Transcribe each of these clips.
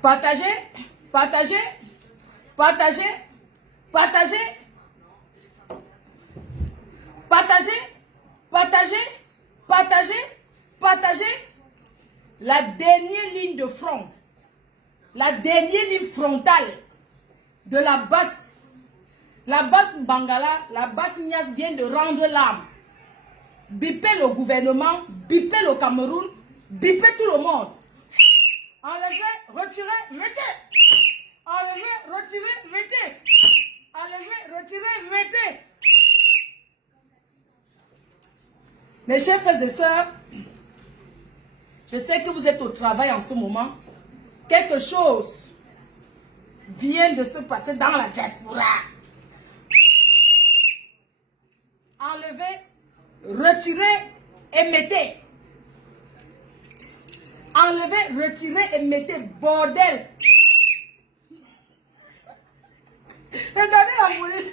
Partagez, partagez, partagez, partagez, partagez, partagez, partagez, partagez. La dernière ligne de front, la dernière ligne frontale de la basse Bangala, la basse Niasse vient de rendre l'âme. Bipez le gouvernement, bipez le Cameroun, bipez tout le monde. Enlevez, retirez, mettez. Enlevez, retirez, mettez. Enlevez, retirez, mettez. Mes chers frères et sœurs, je sais que vous êtes au travail en ce moment. Quelque chose vient de se passer dans la diaspora. Enlevez, retirez et mettez. Enlevez, retirez et mettez. Bordel. Regardez la police.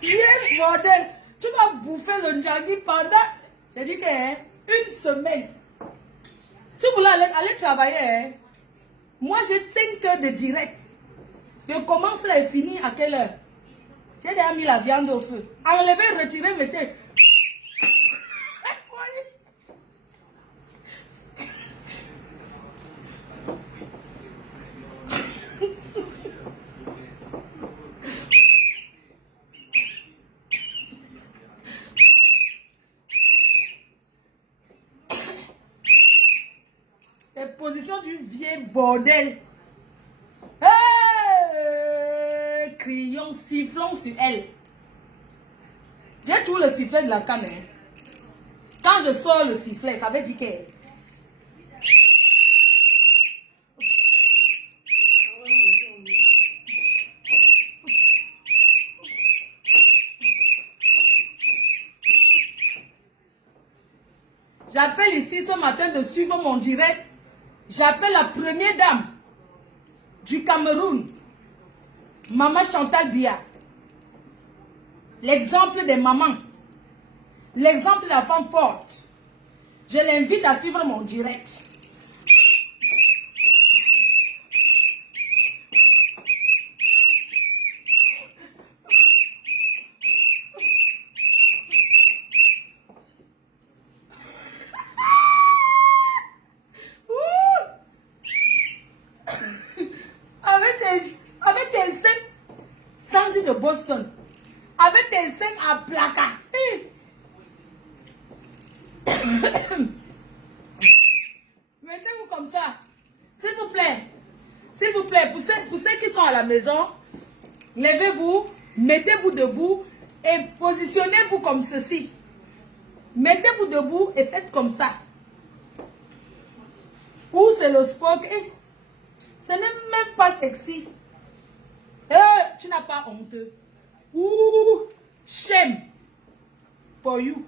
Viens, bordel. Tu vas bouffer le njagi pendant, j'ai dit que, une semaine. Si vous voulez aller travailler, hein, moi j'ai 5 heures de direct. Je commence là et finis à quelle heure? J'ai déjà mis la viande au feu. Enlevez, retirez, mettez. Les positions du vieux bordel. Hey! Crions, sifflons sur elle. J'ai tout le sifflet de la canne. Quand je sors le sifflet, ça veut dire que... J'appelle ici ce matin de suivre mon direct. J'appelle la première dame du Cameroun, Maman Chantal Biya. L'exemple des mamans. L'exemple de la femme forte. Je l'invite à suivre mon direct. Avec tes seins, Sandy de Boston. Avec tes seins à placard. Mettez-vous comme ça. S'il vous plaît. S'il vous plaît, pour ceux qui sont à la maison, levez-vous, mettez-vous debout et positionnez-vous comme ceci. Mettez-vous debout et faites comme ça. Ou c'est le sport. Ce n'est même pas sexy. Tu n'as pas honte. Ouh, shame for you.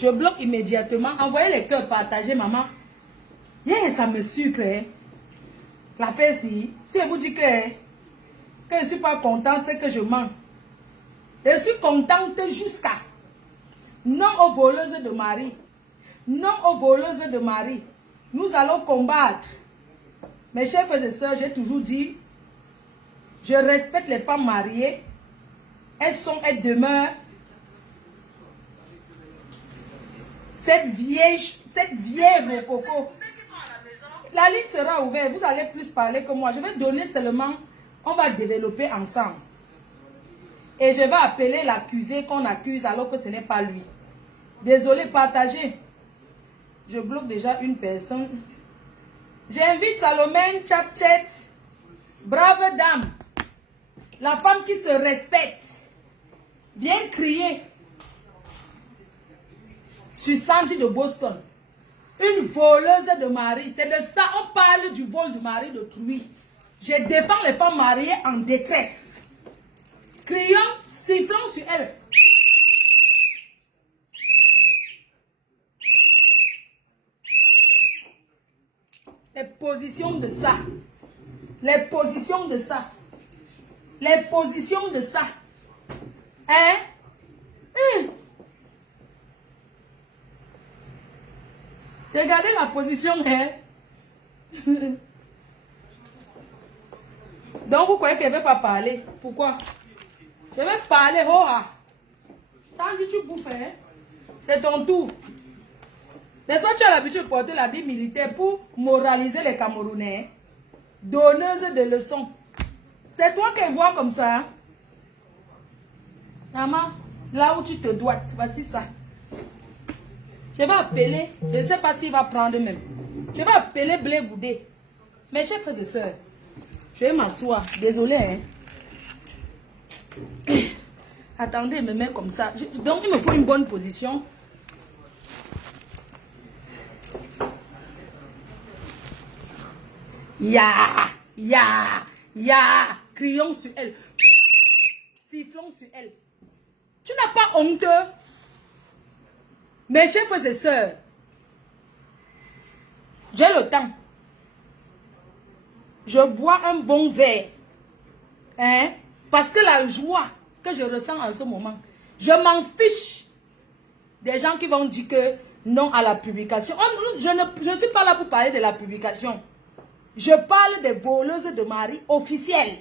Je bloque immédiatement. Envoyez les cœurs partagés, maman. Yeah, ça me sucre. Hein. La fête, si elle vous dit que je ne suis pas contente, c'est que je mens. Je suis contente jusqu'à non aux voleuses de mari. Non aux voleuses de mari. Nous allons combattre. Mes chers frères et sœurs, j'ai toujours dit, je respecte les femmes mariées. Elles demeurent. Cette vieille rococo. La ligne sera ouverte. Vous allez plus parler que moi. Je vais donner seulement. On va développer ensemble. Et je vais appeler l'accusé qu'on accuse alors que ce n'est pas lui. Désolé, partagez. Je bloque déjà une personne. J'invite Salomène Chapchet. Brave dame. La femme qui se respecte. Viens crier. sur Sandy de Boston. Une voleuse de mari. C'est de ça, on parle du vol du mari d'autrui. Je défends les femmes mariées en détresse. Criant, sifflant sur elles. Les positions de ça. Les positions de ça. Les positions de ça. Hein? Regardez la position, hein? Donc, vous croyez qu'elle ne veut pas parler? Pourquoi? Je vais parler, oh! Sandy, tu bouffes, hein? C'est ton tour. Mais ça, tu as l'habitude de porter l'habit militaire pour moraliser les Camerounais. Donneuse de leçons. C'est toi qui vois comme ça. Maman, là où tu te dois, voici ça. Je vais appeler, je ne sais pas s'il va prendre même. Je vais appeler Blé Goudé. Mes chers frères et sœurs, je vais m'asseoir. Désolé, hein. Attendez, me mettre comme ça. Donc, il me faut une bonne position. Ya, crions sur elle. Sifflons sur elle. Tu n'as pas honte? Mes chers frères et sœurs, j'ai le temps. Je bois un bon verre. Hein? Parce que la joie que je ressens en ce moment, je m'en fiche des gens qui vont dire que non à la publication. Je ne suis pas là pour parler de la publication. Je parle des voleuses de mari officielles.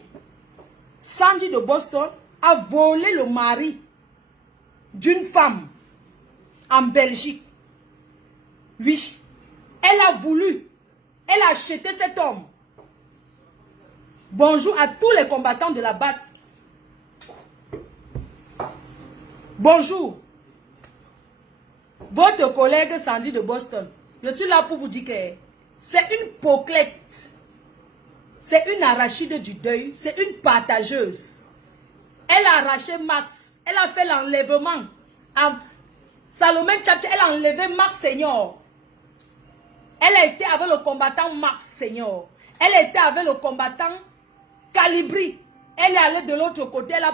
Sandy de Boston a volé le mari d'une femme en Belgique. Oui. Elle a voulu. Elle a acheté cet homme. Bonjour à tous les combattants de la base. Bonjour. Votre collègue Sandy de Boston. Je suis là pour vous dire que c'est une poclette. C'est une arachide du deuil. C'est une partageuse. Elle a arraché Max. Elle a fait l'enlèvement. Salomé Tchatché, elle a enlevé Max Senior. Elle a été avec le combattant Max Senior. Elle a été avec le combattant Calibri. Elle est allée de l'autre côté. Elle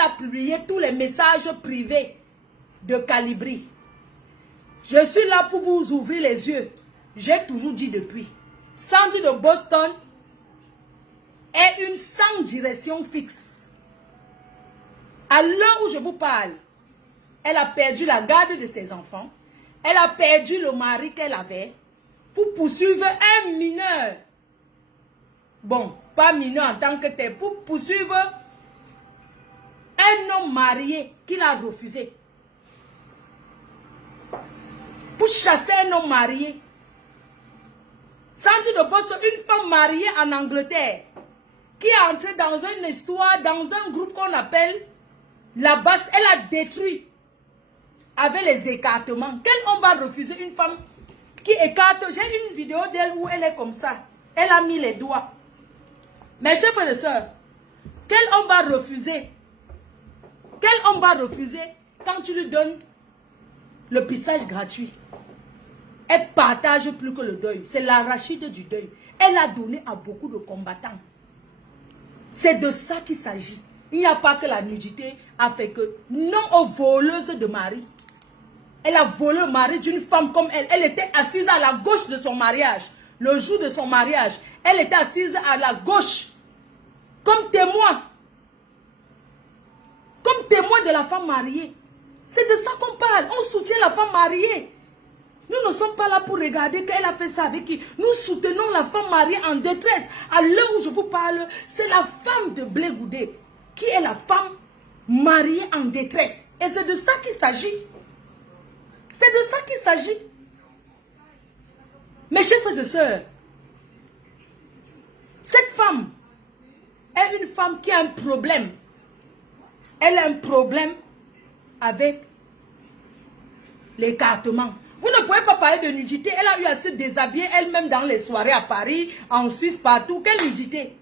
a publié tous les messages privés de Calibri. Je suis là pour vous ouvrir les yeux. J'ai toujours dit depuis. Sandy de Boston est une sans direction fixe. À l'heure où je vous parle, elle a perdu la garde de ses enfants. Elle a perdu le mari qu'elle avait pour poursuivre un mineur. Bon, pas mineur en tant que tel, pour poursuivre un homme marié qu'il a refusé. Pour chasser un homme marié. Sandy de Boston, une femme mariée en Angleterre, qui est entrée dans une histoire, dans un groupe qu'on appelle la basse. Elle a détruit avec les écartements. Quel homme va refuser une femme qui écarte? J'ai une vidéo d'elle où elle est comme ça. Elle a mis les doigts. Mes chers frères et sœurs, quel homme va refuser? Quel homme va refuser quand tu lui donnes le pissage gratuit? Elle partage plus que le deuil. C'est l'arachide du deuil. Elle a donné à beaucoup de combattants. C'est de ça qu'il s'agit. Il n'y a pas que la nudité a fait que non aux voleuses de mari. Elle a volé le mari d'une femme comme elle. Elle était assise à la gauche de son mariage. Le jour de son mariage, elle était assise à la gauche. Comme témoin. Comme témoin de la femme mariée. C'est de ça qu'on parle. On soutient la femme mariée. Nous ne sommes pas là pour regarder qu'elle a fait ça avec qui. Nous soutenons la femme mariée en détresse. À l'heure où je vous parle, c'est la femme de Blé Goudé qui est la femme mariée en détresse. Et c'est de ça qu'il s'agit. C'est de ça qu'il s'agit. Mes chers frères et sœurs, cette femme est une femme qui a un problème. Elle a un problème avec l'écartement. Vous ne pouvez pas parler de nudité. Elle a eu à se déshabiller elle-même dans les soirées à Paris, en Suisse, partout. Quelle nudité?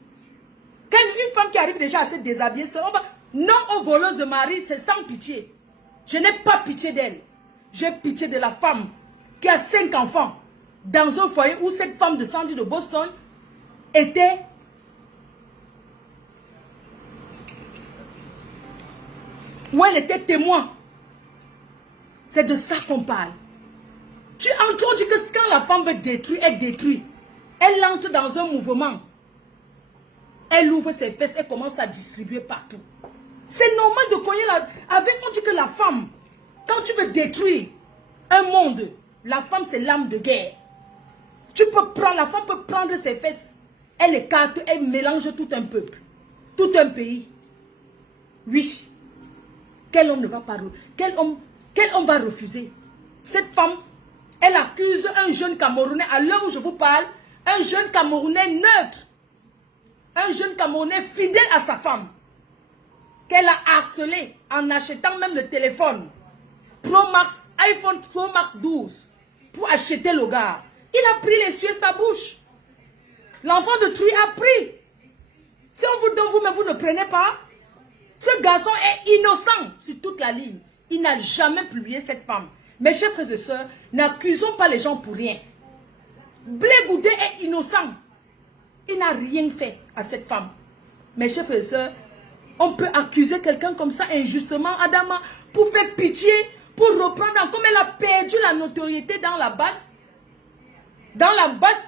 Une femme qui arrive déjà à se déshabiller, non aux voleuses de mari, c'est sans pitié. Je n'ai pas pitié d'elle. j'ai pitié de la femme qui a 5 enfants dans un foyer où cette femme de Sandy de Boston était où elle était témoin. C'est de ça qu'on parle. Tu entends dire que quand la femme veut détruire, elle détruit. Elle entre dans un mouvement. Elle ouvre ses fesses et commence à distribuer partout. C'est normal de cogner la... Avec, on dit que la femme, quand tu veux détruire un monde, la femme c'est l'âme de guerre. Tu peux prendre, la femme peut prendre ses fesses, elle écarte, elle mélange tout un peuple, tout un pays. Oui. Quel homme ne va pas... Quel homme va refuser? Cette femme, elle accuse un jeune Camerounais, à l'heure où je vous parle, un jeune Camerounais neutre, un jeune Camerounais fidèle à sa femme, qu'elle a harcelé en achetant même le téléphone Pro Max, iPhone Pro Max 12 pour acheter le gars. Il a pris les cieux sa bouche. L'enfant de Truy a pris. Si on vous donne, vous-même, vous ne prenez pas. Ce garçon est innocent sur toute la ligne. Il n'a jamais publié cette femme. Mes chers frères et sœurs, n'accusons pas les gens pour rien. Blé Goudé est innocent. Il n'a rien fait à cette femme. Mes chers frères et sœurs, on peut accuser quelqu'un comme ça injustement, Adama, pour faire pitié, pour reprendre, comme elle a perdu la notoriété dans la basse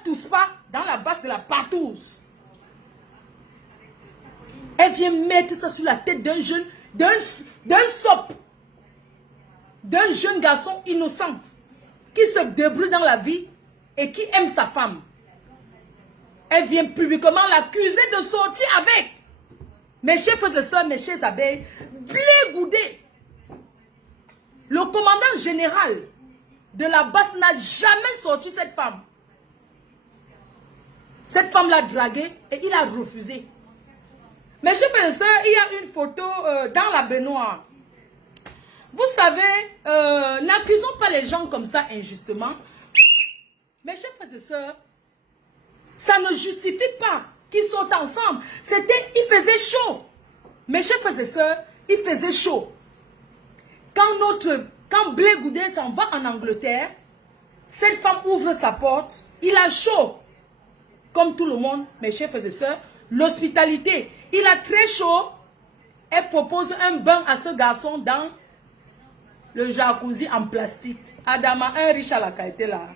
Touspa, dans la basse de la Partouze. Elle vient mettre ça sur la tête d'un jeune, d'un sop, d'un jeune garçon innocent, qui se débrouille dans la vie et qui aime sa femme. Elle vient publiquement l'accuser de sortir avec. Mes chers frères et sœurs, mes chers abeilles, Blé Goudé, le commandant général de la basse n'a jamais sorti cette femme. Cette femme l'a dragué et il a refusé. Mes chers frères et sœurs, il y a une photo dans la baignoire. Vous savez, n'accusons pas les gens comme ça injustement. Mes chers frères et sœurs, ça ne justifie pas qu'ils sont ensemble. Il faisait chaud. Mes chers frères et sœurs, il faisait chaud. Quand Blé Goudé s'en va en Angleterre, cette femme ouvre sa porte, il a chaud. Comme tout le monde, mes chers frères et sœurs, l'hospitalité, il a très chaud. Elle propose un bain à ce garçon dans le jacuzzi en plastique. Adama, un riche à la qualité là.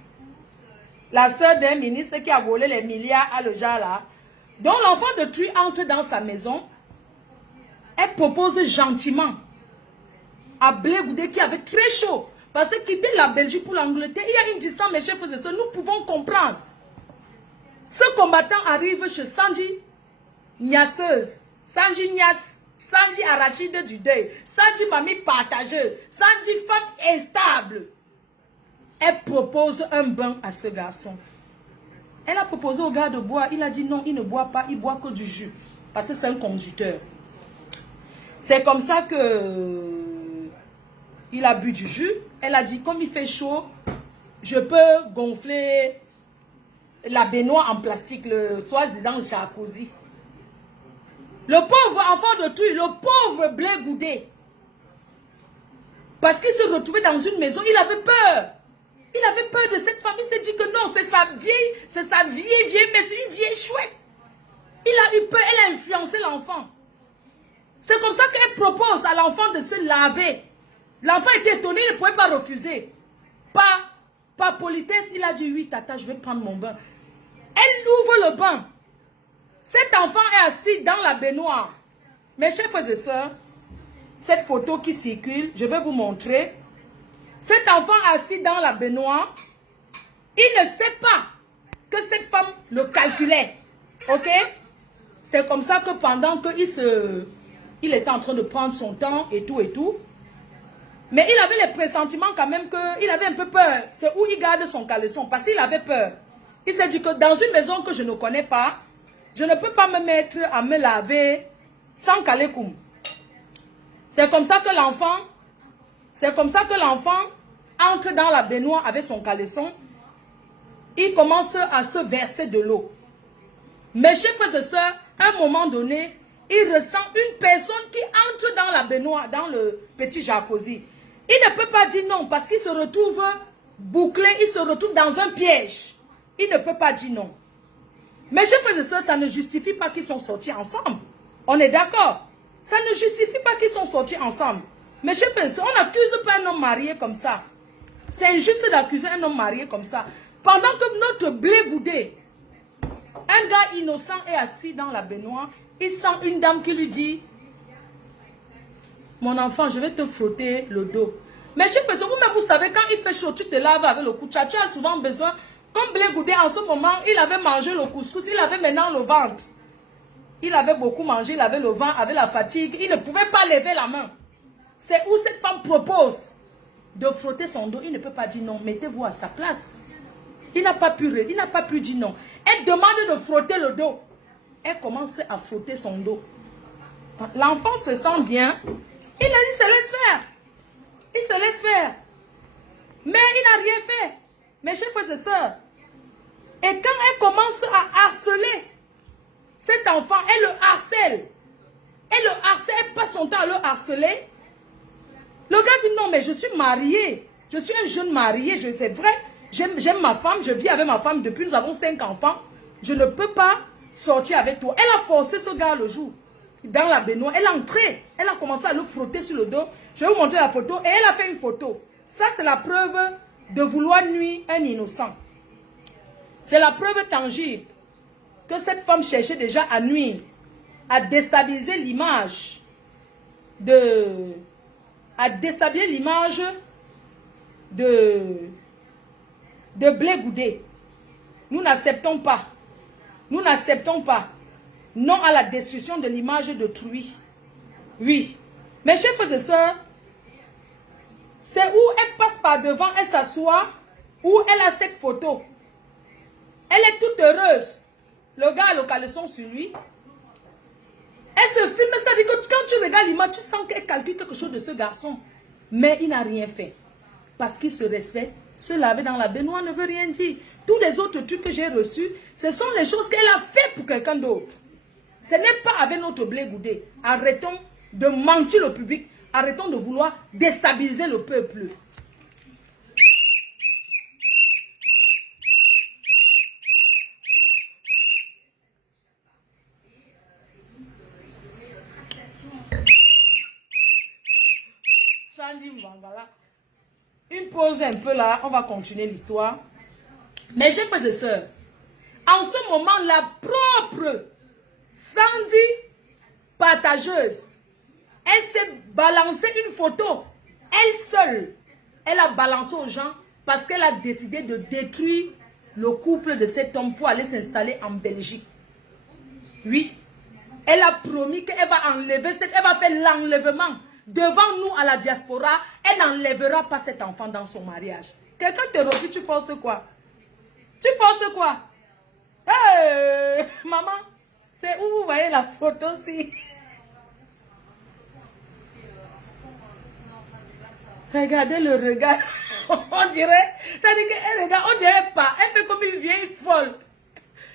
La sœur d'un ministre qui a volé les milliards à le genre là. Donc l'enfant de Truy entre dans sa maison. Elle propose gentiment à Blé Goudé qui avait très chaud. Parce que quitter la Belgique pour l'Angleterre, il y a une distance, mes chers frères et sœurs, nous pouvons comprendre. Ce combattant arrive chez Sanji Niasseuse, Sanji Nias, Sanji Arachide du deuil, Sanji mamie partageuse, Sanji femme instable. Elle propose un bain à ce garçon. Elle a proposé au gars de boire. Il a dit non, il ne boit pas, il boit que du jus. Parce que c'est un conducteur. C'est comme ça que il a bu du jus. Elle a dit, comme il fait chaud, je peux gonfler la baignoire en plastique, le soi-disant jacuzzi. Le pauvre enfant de Truy, le pauvre Blé Goudé, parce qu'il se retrouvait dans une maison, il avait peur. Il avait peur de cette femme. Il s'est dit que non, c'est sa vieille, mais c'est une vieille chouette. Il a eu peur, elle a influencé l'enfant. C'est comme ça qu'elle propose à l'enfant de se laver. L'enfant était étonné, il ne pouvait pas refuser. Par politesse, il a dit oui, tata, je vais prendre mon bain. Elle ouvre le bain. Cet enfant est assis dans la baignoire. Mes chers frères et sœurs, cette photo qui circule, je vais vous montrer. Cet enfant assis dans la baignoire, il ne sait pas que cette femme le calculait. Ok? C'est comme ça que pendant qu'il était en train de prendre son temps et tout. Mais il avait les pressentiments quand même qu'il avait un peu peur. C'est où il garde son caleçon parce qu'il avait peur. Il s'est dit que dans une maison que je ne connais pas, je ne peux pas me mettre à me laver sans caleçon. C'est comme ça que l'enfant entre dans la baignoire avec son caleçon. Il commence à se verser de l'eau. Mes chers frères et sœurs, à un moment donné, il ressent une personne qui entre dans la baignoire, dans le petit jacuzzi. Il Il ne peut pas dire non parce qu'il se retrouve bouclé, il se retrouve dans un piège. Il ne peut pas dire non. Mais chers frères et sœurs, ça ne justifie pas qu'ils sont sortis ensemble. On est d'accord? Ça ne justifie pas qu'ils sont sortis ensemble. Mais chers frères et sœurs, on n'accuse pas un homme marié comme ça. C'est injuste d'accuser un homme marié comme ça. Pendant que notre blé goudé, un gars innocent est assis dans la baignoire, il sent une dame qui lui dit: mon enfant, je vais te frotter le dos. Mais chers frères et sœurs, vous-même vous savez, quand il fait chaud, tu te laves avec le coucha. Tu as souvent besoin, comme blé goudé en ce moment, il avait mangé le couscous, il avait maintenant le ventre. Il avait beaucoup mangé, il avait le ventre, avec la fatigue, il ne pouvait pas lever la main. C'est où cette femme propose de frotter son dos. Il ne peut pas dire non, mettez-vous à sa place. Il n'a pas pu dire non. Elle demande de frotter le dos. Elle commence à frotter son dos. L'enfant se sent bien. Il se laisse faire. Il se laisse faire. Mais il n'a rien fait. Mes chers frères et sœurs. Et quand elle commence à harceler cet enfant, elle le harcèle. Elle le harcèle, elle passe son temps à le harceler. Le gars dit non, mais je suis marié. Je suis un jeune marié, c'est vrai. J'aime ma femme, je vis avec ma femme depuis, nous avons 5 enfants. Je ne peux pas sortir avec toi. Elle a forcé ce gars le jour. Dans la baignoire, elle est entrée. Elle a commencé à le frotter sur le dos. Je vais vous montrer la photo. Et elle a fait une photo. Ça, c'est la preuve de vouloir nuire un innocent. C'est la preuve tangible que cette femme cherchait déjà à nuire, à déstabiliser l'image de blé goudé. Nous n'acceptons pas. Nous n'acceptons pas. Non à la destruction de l'image d'autrui. Oui. Mes chers frères et sœurs, c'est où elle passe par devant, elle s'assoit, où elle a cette photo. Elle est toute heureuse. Le gars a le caleçon sur lui. Elle se filme, ça dit que quand tu regardes l'image, tu sens qu'elle calcule quelque chose de ce garçon. Mais il n'a rien fait. Parce qu'il se respecte. Se laver dans la baignoire ne veut rien dire. Tous les autres trucs que j'ai reçus, ce sont les choses qu'elle a fait pour quelqu'un d'autre. Ce n'est pas avec notre blé goudé. Arrêtons de mentir au public. Arrêtons de vouloir déstabiliser le peuple. Voilà. Une pause un peu là, on va continuer l'histoire. Mes chers frères et sœurs, en ce moment, la propre Sandy partageuse, elle s'est balancé une photo, elle seule, elle a balancé aux gens parce qu'elle a décidé de détruire le couple de cet homme pour aller s'installer en Belgique. Oui, elle a promis qu'elle va enlever, elle va faire l'enlèvement. Devant nous à la diaspora, elle n'enlèvera pas cet enfant dans son mariage. Quelqu'un te refuse, tu forces quoi? Tu forces quoi? Hey, maman, c'est où vous voyez la photo si? Regardez le regard. On dirait, ça dit qu'elle regarde, on dirait pas. Elle fait comme une vieille folle.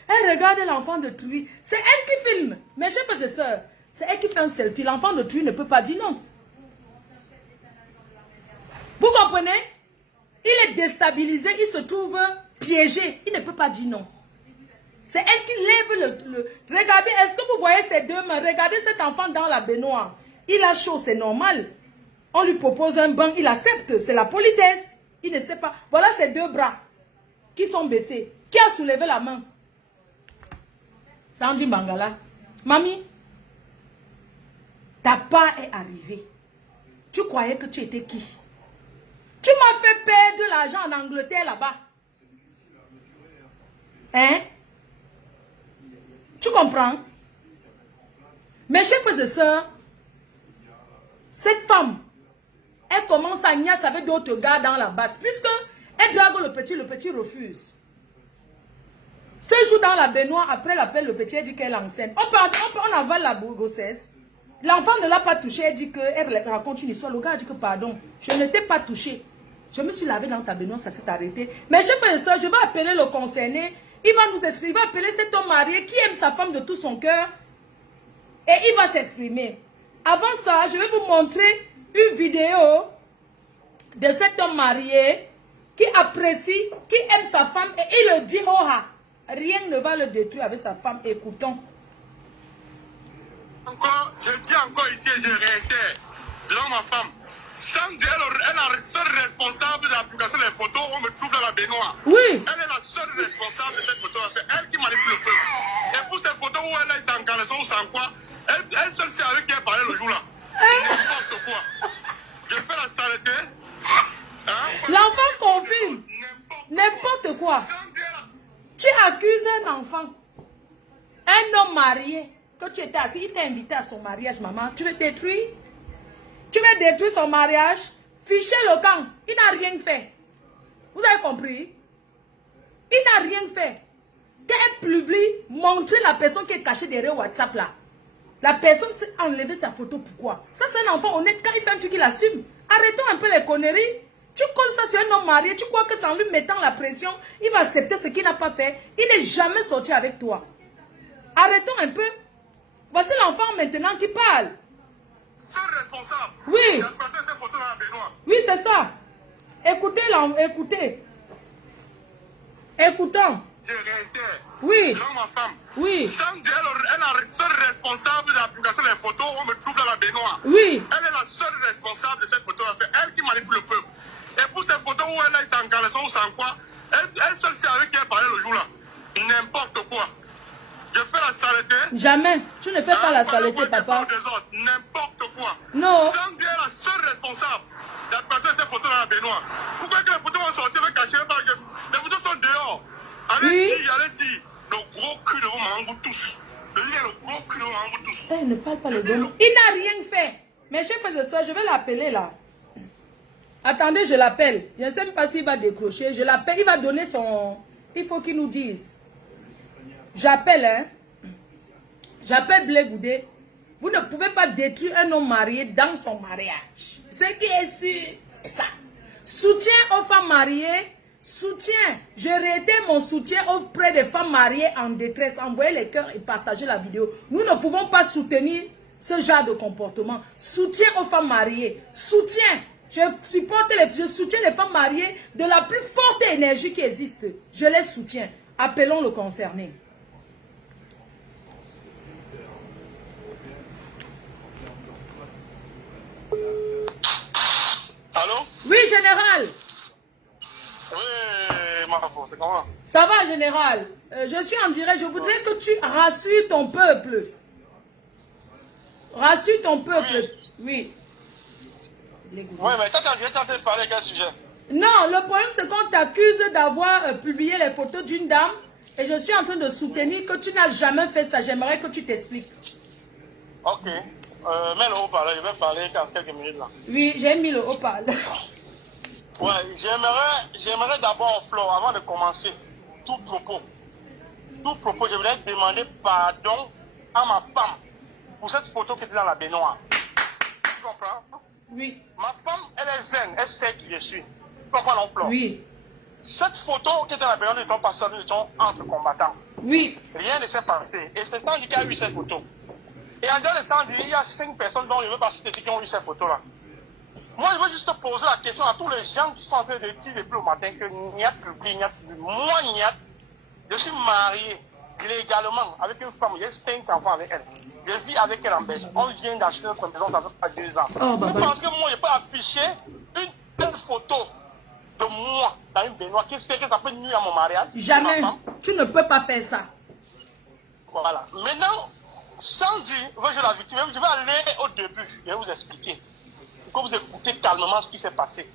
Elle regarde l'enfant de Truy. C'est elle qui filme. Mes chers frères et sœurs, c'est elle qui fait un selfie. L'enfant de Truy ne peut pas dire non. Vous comprenez? Il est déstabilisé, il se trouve piégé. Il ne peut pas dire non. C'est elle qui lève le... Regardez, est-ce que vous voyez ces deux mains? Regardez cet enfant dans la baignoire. Il a chaud, c'est normal. On lui propose un bain, il accepte. C'est la politesse. Il ne sait pas. Voilà ses deux bras qui sont baissés. Qui a soulevé la main? Sandy Bangala. Mamie, ta part est arrivée. Tu croyais que tu étais qui? Tu m'as fait perdre l'argent en Angleterre là-bas. Hein? Tu comprends? Mes chers frères et sœurs, cette femme, elle commence à niaiser avec d'autres gars dans la basse. Puisque elle drague le petit refuse. Ce jour dans la baignoire, après l'appel, le petit dit qu'elle est enceinte. On avale la grossesse. L'enfant ne l'a pas touché, elle dit qu'elle raconte une histoire. Le gars dit que pardon, je ne t'ai pas touché. Je me suis lavé dans ta baignoire, ça s'est arrêté. Mais chers frères et sœurs, je vais appeler le concerné. Il va nous exprimer, il va appeler cet homme marié qui aime sa femme de tout son cœur. Et il va s'exprimer. Avant ça, je vais vous montrer une vidéo de cet homme marié qui apprécie, qui aime sa femme et il le dit, oh ah, rien ne va le détruire avec sa femme. Écoutons. Encore, je dis encore ici et je réitère, devant ma femme, Sandy, elle est la seule responsable de l'application des photos, on me trouve dans la baignoire. Oui. Elle est la seule responsable de cette photo, c'est elle qui manipule le peuple. Et pour ces photos où elle est sans caleçon ou sans quoi, elle seule sait avec qui elle parlait le jour-là. N'importe quoi. Je fais la saleté. Hein? L'enfant confirme. N'importe quoi. Tu accuses un enfant, un homme marié, que tu étais assis, il t'a invité à son mariage, maman. Tu veux détruire? Tu veux détruire son mariage? Fichez le camp. Il n'a rien fait. Vous avez compris? Il n'a rien fait. Qu'elle publie, montrer la personne qui est cachée derrière WhatsApp là. La personne s'est enlevé sa photo. Pourquoi? Ça, c'est un enfant honnête. Quand il fait un truc, il assume. Arrêtons un peu les conneries. Tu colles ça sur un homme marié. Tu crois que c'est en lui mettant la pression, il va accepter ce qu'il n'a pas fait. Il n'est jamais sorti avec toi. Arrêtons un peu. Voici l'enfant maintenant qui parle. Seul responsable. Oui. Il a passé cette photo dans la baignoire. Oui, c'est ça. Écoutez, écoutez. Écoutons. Je réitère. Oui. Devant ma femme. Oui. Sandy, elle est la seule responsable de l'application des photos, on me trouve dans la baignoire. Oui. Elle est la seule responsable de cette photo-là, c'est elle qui manipule le peuple. Et pour ces photos où elle est sans caleçon ou sans quoi, elle seule sait avec qui elle parlait le jour-là. N'importe quoi. Je fais la saleté. Jamais. Tu ne fais pas la saleté, papa. N'importe quoi. Non. Sandy est la seule responsable de l'application de ces photos dans la baignoire. Pourquoi que les photos vont sortir avec cacher? Les photos sont dehors. Allez dire. Le gros cul de vos mamans, vous tous. Le gros cul de vos mamans, vous tous. Elle ne parle pas le bon. Il n'a rien fait. Mes chers frères et sœurs, je vais l'appeler là. Attendez, je l'appelle. Je ne sais même pas s'il va décrocher. Je l'appelle, il va donner son... Il faut qu'il nous dise. J'appelle, hein. J'appelle Blé Goudé. Vous ne pouvez pas détruire un homme marié dans son mariage. Ce qui est sûr, c'est ça. Soutien aux femmes mariées. Soutien. Je réitère mon soutien auprès des femmes mariées en détresse. Envoyez les cœurs et partagez la vidéo. Nous ne pouvons pas soutenir ce genre de comportement. Soutien aux femmes mariées. Soutien. Je soutiens les femmes mariées de la plus forte énergie qui existe. Je les soutiens. Appelons le concerné. Allô? Oui, général. Oui, ma foi, c'est comment? Ça va, général. Je suis en direct. Je voudrais que tu rassures ton peuple. Rassure ton peuple. Oui. Oui, mais toi, tu es en train de parler à quel sujet? Non, le problème, c'est qu'on t'accuse d'avoir publié les photos d'une dame. Et je suis en train de soutenir que tu n'as jamais fait ça. J'aimerais que tu t'expliques. Ok. Mets le haut-parleur, je vais parler dans quelques minutes là. Oui, j'ai mis le haut-parleur. Ouais, j'aimerais d'abord, Flo, avant de commencer, tout propos, je voudrais demander pardon à ma femme pour cette photo qui était dans la baignoire. Tu comprends? Oui. Ma femme, elle est zen, elle sait qui je suis. Tu comprends, non, Flo? Oui. Cette photo qui était dans la baignoire, nous étions pas seuls, nous étions entre combattants. Oui. Rien ne s'est passé. Et c'est Sandy qui a eu cette photo. Et en dehors de Sandy, il y a 5 personnes dont je ne veux pas citer qui ont eu cette photo-là. Moi, je veux juste poser la question à tous les gens qui sont en train de dire depuis le matin que Niat publie, Niat publie. Moi, Niat, je suis marié légalement avec une femme, j'ai 5 enfants avec elle. Je vis avec elle en Belgique. On vient d'acheter notre maison, ça fait pas 2 ans. Oh, Vous pensez que moi, je peux afficher une telle photo de moi dans une baignoire qui sait que ça peut nuire à mon mariage? Jamais. Tu ne peux pas faire ça. Voilà. Maintenant, sans dire, je la victime, je vais aller au début, je vais vous expliquer. Pour que vous écoutez calmement ce qui s'est passé.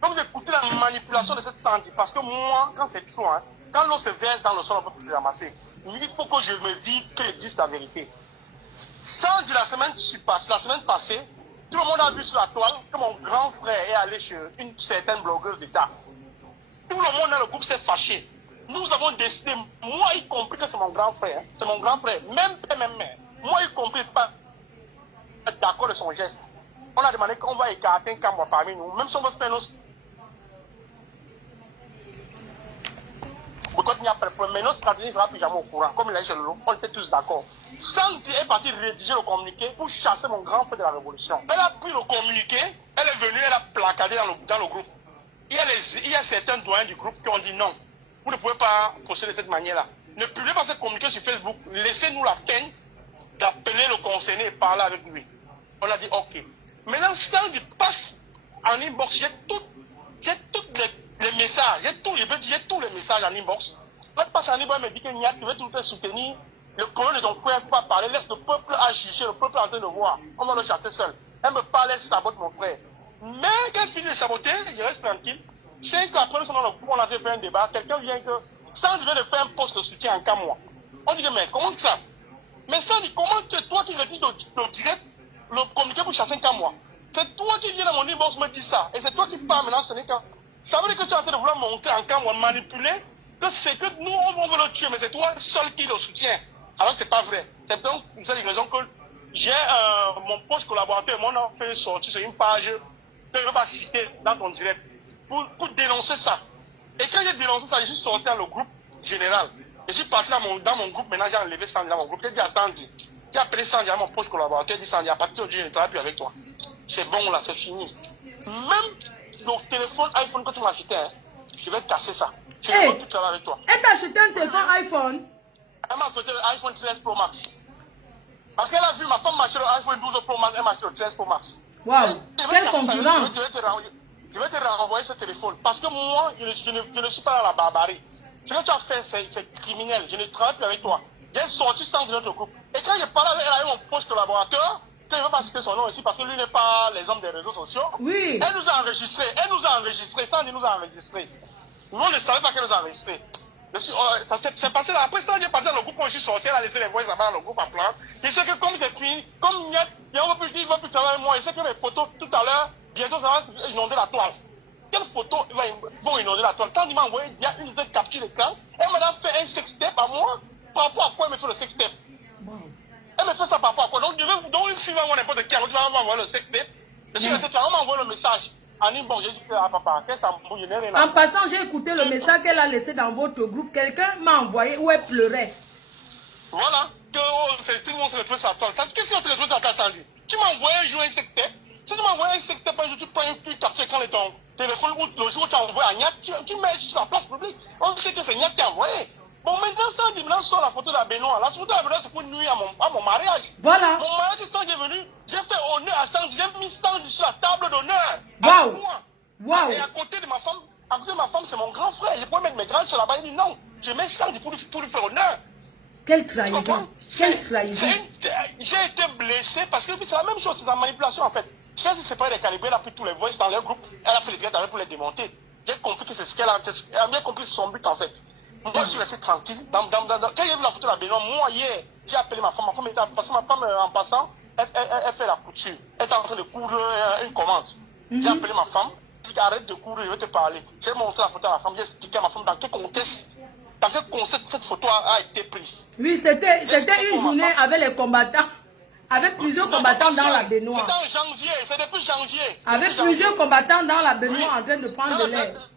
Pour que vous écoutez la manipulation de cette Sandy. Parce que moi, quand c'est trop, hein, quand l'eau se verse dans le sol, on ne peut plus le ramasser. Il faut que je me dise que je dise la vérité. Sandy, la semaine passée, tout le monde a vu sur la toile que mon grand frère est allé chez une certaine blogueuse d'État. Tout le monde dans le groupe s'est fâché. Nous avons décidé, moi y compris que c'est mon grand frère, c'est mon grand frère, même père, même mère, moi y compris pas d'accord de son geste. On a demandé qu'on va écarter un cambre parmi nous, même si on veut faire nos... boycott, il n'y a pas de problème. Mais notre stratégie ne sera plus jamais au courant. Comme il a dit chez Lolo, on était tous d'accord. Sandy est partie rédiger le communiqué pour chasser mon grand frère de la révolution. Elle a pris le communiqué, elle est venue, elle a placardé dans le groupe. Il y a certains doyens du groupe qui ont dit non, vous ne pouvez pas procéder de cette manière-là. Ne publiez pas ce communiqué sur Facebook, laissez-nous la peine d'appeler le concerné et parler avec lui. On a dit ok. Maintenant, Sandy passe en inbox, j'ai tous les messages, j'ai tous les messages en inbox. Là, passe en inbox, elle me dit que Niat, tu veux tout faire soutenir. Le problème de ton frère, il ne faut pas parler, laisse le peuple à juger, le peuple en train de voir. On va le chasser seul. Elle me parle, elle sabote mon frère. Mais quand elle finit de saboter, je reste tranquille. 5 ans après, nous sommes dans le groupe, on a fait un débat. Quelqu'un vient que, Sandy vient de faire un poste de soutien en cas moi. On dit, mais comment ça? Mais Sandy, comment toi qui rédiges le direct, le communiqué pour chasser un cas moi? C'est toi qui viens dans mon inbox me dire ça. Et c'est toi qui parles maintenant, ce n'est qu'un. Ça veut dire que tu es en train de vouloir monter en camp ou manipuler, que c'est que nous, on veut le tuer, mais c'est toi seul qui le soutient. Alors que ce n'est pas vrai. C'est donc pour cette raison que j'ai mon poste collaborateur, moi, on a fait une sortie sur une page que je ne vais pas citer dans ton direct pour dénoncer ça. Et quand j'ai dénoncé ça, je suis sorti dans le groupe général. Je suis parti dans mon groupe, maintenant j'ai enlevé Sandy dans mon groupe. J'ai dit à Sandy, j'ai appelé Sandy à mon poste collaborateur, j'ai dit Sandy, à partir d'aujourd'hui, je ne travaille plus avec toi. C'est bon là, c'est fini. Même le téléphone iPhone que tu m'as acheté, hein, je vais casser ça. Je ne veux plus travailler avec toi. Elle t'a acheté un téléphone iPhone? Elle m'a acheté l'iPhone 13 Pro Max. Parce qu'elle a vu ma femme m'acheter l'iPhone 12 Pro Max, elle m'a acheté le 13 Pro Max. Waouh, quelle concurrence! Je vais te renvoyer ce téléphone. Parce que moi, je ne suis pas dans la barbarie. Ce que tu as fait, c'est criminel. Je ne travaille plus avec toi. J'ai sorti sans de notre groupe. Et quand j'ai parlé avec elle, elle a eu mon poste collaborateur, que je ne veux pas citer son nom ici parce que lui n'est pas les hommes des réseaux sociaux. Oui. Elle nous a enregistrés, Sandy nous a enregistrés. Nous, on ne savait pas qu'elle nous a enregistrés. Ça s'est passé là. Après ça, j'ai passé dans le groupe, quand je suis sorti, elle a laissé les voix là-bas dans le groupe en plan. Je sais que comme j'ai fini, comme il ne va plus travailler avec moi, je sais que les photos tout à l'heure, bientôt ça va inonder la toile. Quelles photos vont inonder la toile? Quand il m'a envoyé, il y a une capture d'écran, elle m'a fait un sextape à moi. Par rapport à quoi elle me fait le sextape? Elle me fait ça par rapport à quoi? Donc, une fille va voir n'importe qui, elle va m'envoyer le sextape. Je suis resté, elle m'a envoyé le message. En inbox, j'ai dit que, ah papa, qu'est-ce que ça me bouille? En passant, j'ai écouté le message qu'elle a laissé dans votre groupe. Quelqu'un m'a envoyé où elle pleurait. Voilà, que c'est tout le monde se retrouve sur la toile. Qu'est-ce qu'on se retrouve sur la toile sans lui? Tu m'as envoyé un jour un sextape. Si tu m'as envoyé un sextape, tu prends une capture quand ton téléphone ou le jour où tu as envoyé à Niat, tu mets sur la place publique. On sait que c'est Niat qui a envoyé. Bon, maintenant, ça, maintenant, sort la photo de la Benoît. La photo de la Benoît, c'est pour nuire à mon mariage. Voilà. Mon mariage, quand j'ai venu, j'ai fait honneur à Sandy. J'ai mis Sandy sur la table d'honneur. Waouh. Waouh. Et à côté de ma femme, c'est mon grand frère. Je pourrais mettre mes grands sur là-bas. Il dit non, je mets Sandy pour lui faire honneur. Quelle trahison. Quelle trahison. J'ai été blessé parce que c'est la même chose, c'est la manipulation en fait. Quand elle s'est séparée des calibrés, elle a pris tous les voices dans leur groupe. Elle a fait les directs avec pour les démonter. J'ai compris que c'est ce qu'elle a. Elle a bien compris son but en fait. Moi, je suis resté tranquille. Quand j'ai vu la photo de la Benoît, moi, hier, j'ai appelé ma femme. Ma femme était, parce que ma femme, en passant, elle fait la couture. Elle est en train de coudre une commande. J'ai appelé ma femme. Elle dit arrête de coudre, je vais te parler. J'ai montré la photo à la femme. J'ai expliqué à ma femme dans quel contexte cette photo a été prise. Oui, c'était une journée avec les combattants. Avec plusieurs combattants dans la baignoire. C'était en janvier, c'est depuis janvier. Avec plusieurs combattants dans la baignoire en train de prendre de l'air.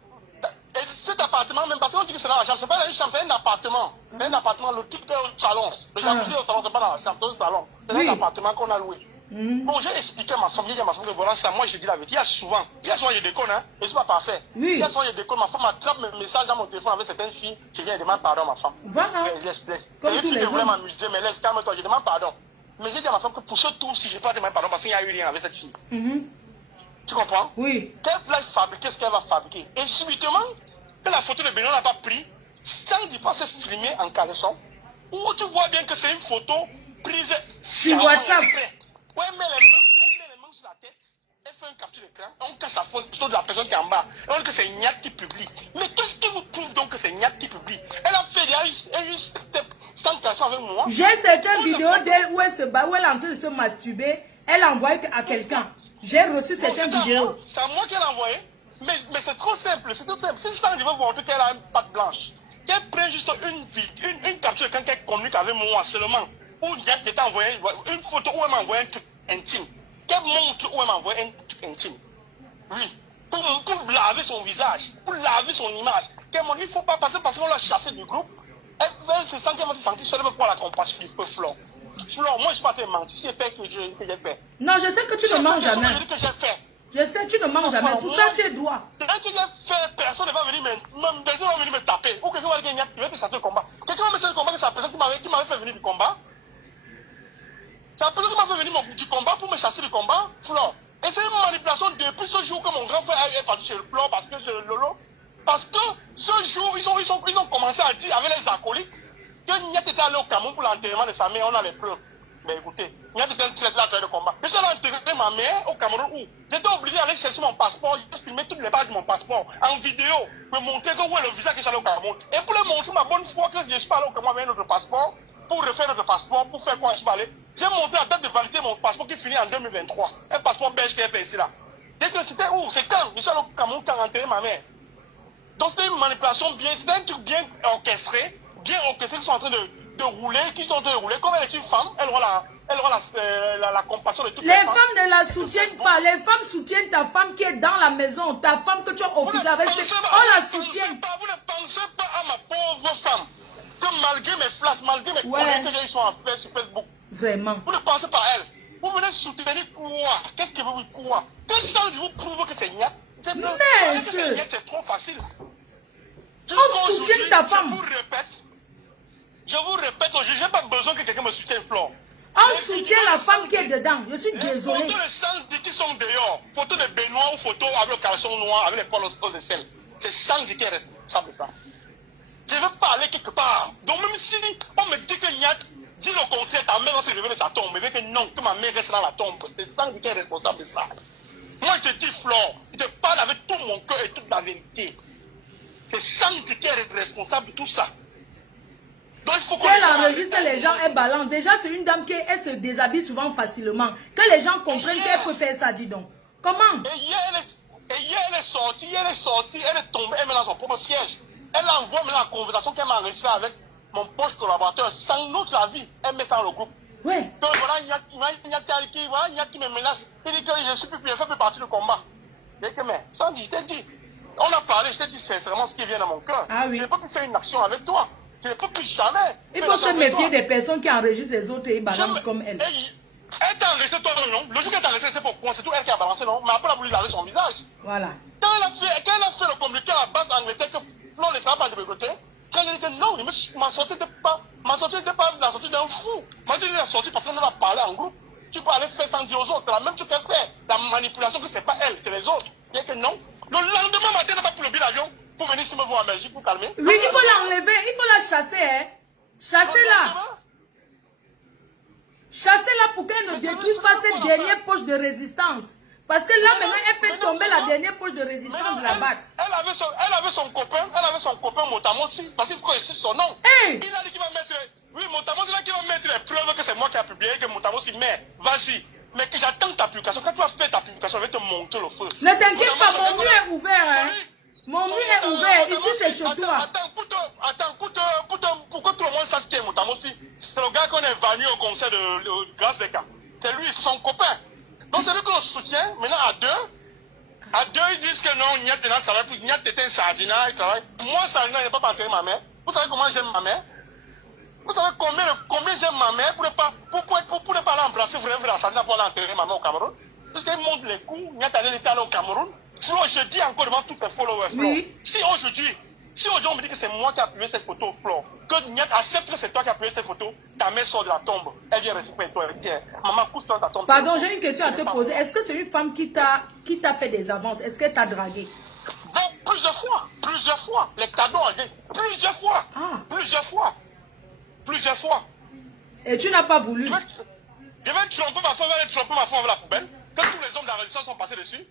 Et cet appartement, même parce qu'on dit que c'est dans la chambre, c'est pas une chambre, c'est un appartement. C'est un appartement, le type est au salon. Le jacuzzi au salon, c'est pas dans la chambre, c'est au salon. C'est un appartement qu'on a loué. Bon, j'ai expliqué à ma femme, j'ai dit à ma femme que voilà ça, moi je dis la vérité. Il y a souvent je déconne, hein, et c'est pas parfait. Il y a souvent je déconne, ma femme attrape mes messages dans mon téléphone avec certaines filles, je viens et demande pardon à ma femme. Voilà. Laisse. C'est une fille qui voulait m'amuser, mais laisse, calme-toi, je demande pardon. Mais j'ai dit à ma femme que pour ce tour, si je ne peux pas demander pardon parce qu'il n'y a eu rien avec cette fille. Tu comprends? Oui. Qu'elle va fabriquer ce qu'elle va fabriquer. Et subitement, que la photo de Benoît n'a pas pris, sans dire pas se filmer en caleçon, où tu vois bien que c'est une photo prise sur WhatsApp. Ouais, elle met les mains sur la tête, elle fait une capture d'écran, on casse la photo de la personne qui est en bas, et on dit que c'est Niat qui publie. Mais qu'est-ce qui vous prouve donc que c'est Niat qui publie? Elle a fait, il y a eu sans caleçon avec moi. J'ai certaines vidéos d'elle où elle se bat, où elle est en train de se masturber, elle envoie à quelqu'un. J'ai reçu certaines vidéos. C'est à moi qu'elle a envoyé. Mais c'est trop simple, c'est tout simple. Si Sandy veut vous montrer qu'elle a une patte blanche, qu'elle prenne juste une capture quand elle communique avec moi seulement, où il y a envoyé une photo où elle m'a envoyé un truc intime, qu'elle montre où elle m'a envoyé un truc intime. Oui. pour laver son visage, pour laver son image. Il ne faut pas passer parce qu'on l'a chassé du groupe. Elle se sent qu'elle va se sentir seule pour la compassion du peuple. Flore, moi je ne suis pas te mentir, si j'ai fait que j'ai fait. Non, je sais que tu ne manges jamais. Je j'ai fait. Je sais, tu ne manges jamais. Pour ça, tu es droit. Dès que j'ai fait, personne ne va venir me taper. Ou quelqu'un va dire qu'il va te sortir le combat. Quelqu'un va me sortir le combat que c'est la personne qui m'avait fait venir du combat. C'est la personne qui m'a fait venir du combat pour me chasser du combat, Flore. Et c'est une manipulation depuis ce jour que mon grand frère est parti chez le Flore parce que c'est Lolo. Parce que ce jour, ils ont commencé à dire avec les acolytes que Niat était allé au Cameroun pour l'enterrement de sa mère, on a les preuves. Mais écoutez, Niat était un traître de combat. Je suis allé enterrer ma mère au Cameroun où j'étais obligé d'aller chercher mon passeport, j'ai filmé toutes les pages de mon passeport en vidéo, pour montrer que où est le visa que j'allais au Cameroun. Et pour leur montrer ma bonne foi que je suis pas allé au Cameroun avec notre passeport, pour refaire notre passeport, pour faire quoi je suis pas allé, j'ai montré la date de validité de mon passeport qui finit en 2023. Un passeport belge qui est fait ici là. Dès que c'était où? C'est quand? Je suis allé au Cameroun quand enterré ma mère. Donc c'était une manipulation c'était un truc bien orchestré, qui sont en train de rouler, qui sont en train de rouler. Comme elle est une femme, elle aura la compassion de toutes les femmes. Les femmes ne la soutiennent pas. Les femmes soutiennent ta femme qui est dans la maison, ta femme que tu as occupée avec. On la soutient. Vous ne pensez pas à ma pauvre femme, que malgré mes flashs, malgré mes conneries que j'ai eu sur Facebook, vraiment. Vous ne pensez pas à elle. Vous venez soutenir quoi? Qu'est-ce que vous quoi? Quel sens vous prouve que c'est Niat? Mais c'est trop facile. On soutient ta femme. Je vous répète, je n'ai pas besoin que quelqu'un me soutienne, Flore. On soutient la femme qui est dedans. Je suis désolé. Les photos de Sandy qui sont dehors, photos de Benoît ou photos avec le caleçon noir, avec les poils de sel. C'est Sandy qui est responsable de ça. Je veux parler quelque part. Donc même si on me dit que Niat dit le contraire, ta mère va se réveiller de sa tombe, mais que non, que ma mère reste dans la tombe. C'est Sandy qui est responsable de ça. Moi je te dis, Flore, je te parle avec tout mon cœur et toute la vérité. C'est Sandy qui est responsable de tout ça. Si elle enregistre les gens, elle balance. Déjà, c'est une dame qui elle se déshabille souvent facilement. Que les gens comprennent qu'elle peut faire ça, dis donc. Comment? Et hier, elle est sortie, elle est tombée, elle met dans son propre siège. Elle envoie maintenant la conversation qu'elle m'a enregistrée avec mon proche collaborateur. Sans notre avis, elle met ça dans le groupe. Oui. Donc voilà, il y a qui me menace. Il dit que je ne suis plus, je fais plus partie du combat. Je dis que mais, Sandy, je t'ai dit. On a parlé, je t'ai dit sincèrement ce qui vient dans mon cœur. Ah oui. Je n'ai pas pu faire une action avec toi. Je ne peux plus jamais. Il faut se méfier des personnes qui enregistrent les autres et ils balancent comme elle. Elle t'a enregistré toi, non? Le jour qu'elle t'a enregistré, c'est pourquoi? C'est tout elle qui a balancé, non? Mais après, elle a voulu laver son visage. Voilà. Quand elle a fait le communiqué à la base Angleterre que Flore ne sera pas de mon côté, quand elle a dit que non, ma sortie n'était pas la sortie d'un fou. Ma sortie est la sortie parce qu'on a parlé en groupe. Tu peux aller faire sans dire aux autres. C'est la même chose qu'elle fait. La manipulation que c'est pas elle, c'est les autres. Il que non. Le lendemain matin, elle n'a pas pris le billet d'avion pour venir ici me voir en Belgique pour calmer. Oui, il faut l'enlever, il faut la chasser, hein. Chassez-la. Chassez-la pour qu'elle ne détruise pas cette dernière poche de résistance. Parce que là, maintenant, elle fait tomber la dernière poche de résistance de la base. Elle avait son copain Motamossi, parce qu'il faut ici son nom. Hey. Il a dit qu'il va mettre, oui, Motamossi là qui va mettre les preuves que c'est moi qui ai publié, que Motamossi, mais vas-y. Mais que j'attends ta publication. Quand tu vas faire ta publication, je vais te monter le feu. Ne t'inquiète pas, mon mur est ouvert, hein. Mon mur est ouvert, ici c'est chez toi. Pour que tout le monde sache qui est Motamossi, c'est le gars qu'on a évalué au conseil de Grâce des cas. C'est lui, son copain. Donc c'est lui que l'on soutient, maintenant à deux, ils disent que non, Niat ne travaille plus, Niat était un sardinat, il travaille. Moi, sardinat, il n'a pas enterré ma mère. Vous savez comment j'aime ma mère? Vous savez combien j'aime ma mère pour ne pas l'embrasser, vous voulez la sardinat pour aller enterrer ma mère au Cameroun? Parce qu'elle monte les coups, Niat allait aller au Cameroun. Flore, je dis encore devant tous les followers, Flore. Oui. Si aujourd'hui on me dit que c'est moi qui ai appuyé cette photo, Flore, que Niat accepte que c'est toi qui as appuyé cette photo, ta mère sort de la tombe, elle vient récupérer toi, elle dit, maman, pousse-toi dans ta tombe. Pardon, j'ai une question à te poser. Est-ce que c'est une femme qui t'a fait des avances? Est-ce qu'elle t'a dragué? Plusieurs fois. Les cadeaux, plusieurs fois. Ah. Plusieurs fois. Et tu n'as pas voulu? Je vais tromper ma femme, elle va tromper ma femme avec la poubelle. Que tous les hommes de la résistance sont passés dessus.